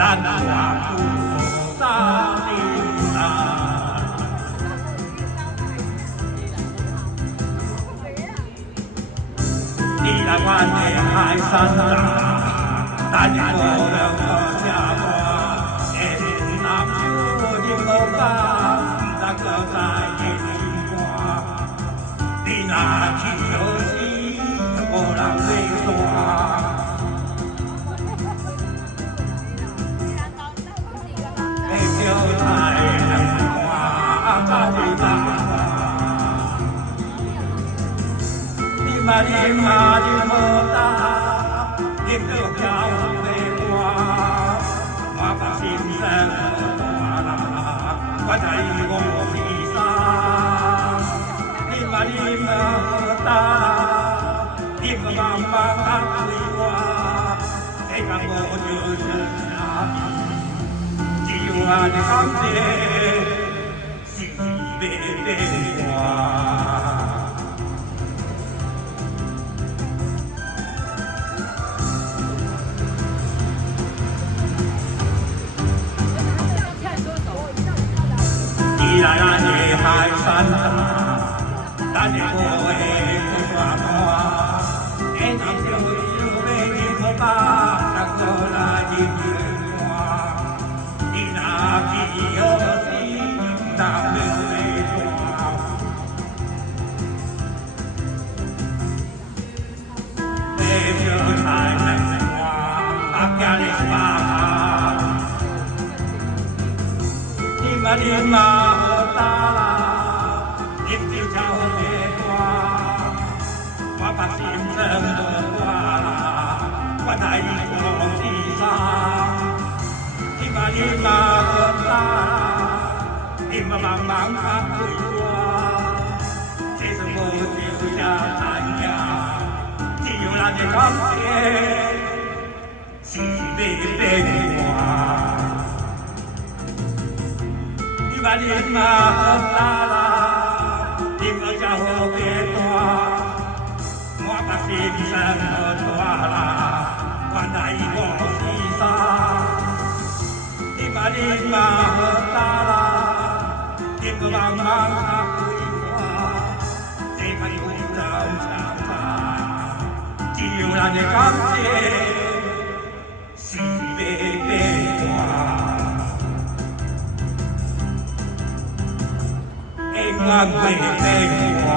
咱话不打定啦。你来阮的海山啦，咱也无了可吃我，下南州饮无饱，咱搁在饮歌。你若去落时，无人理山。 小菜人看走你吧，你嘛饮嘛饮无干，饮到飘的歌，我把心声大啦，我知我是啥。你嘛饮无干，饮个茫茫安慰我，世间无就是啥。 我的感觉是要变化，你来咱的海山啊，咱的河的花花，天上就有美丽可把，咱过来饮酒。 你有心，当面来抓。买小菜来看，阿家的爸，你嘛好大啦，饮酒才好白歌。我把心声都挂啦，我爱我是啥？ 你嘛好大，你嘛茫茫安慰我，这是无就也知影，只有咱的感觉是要变化。你嘛好大啦，你嘛才好白大，我把心声好大啦，原来我是啥？ 你嘛好大啦，天个茫茫安慰我，世间有走长只有咱的感觉是要变化，永远袂变化。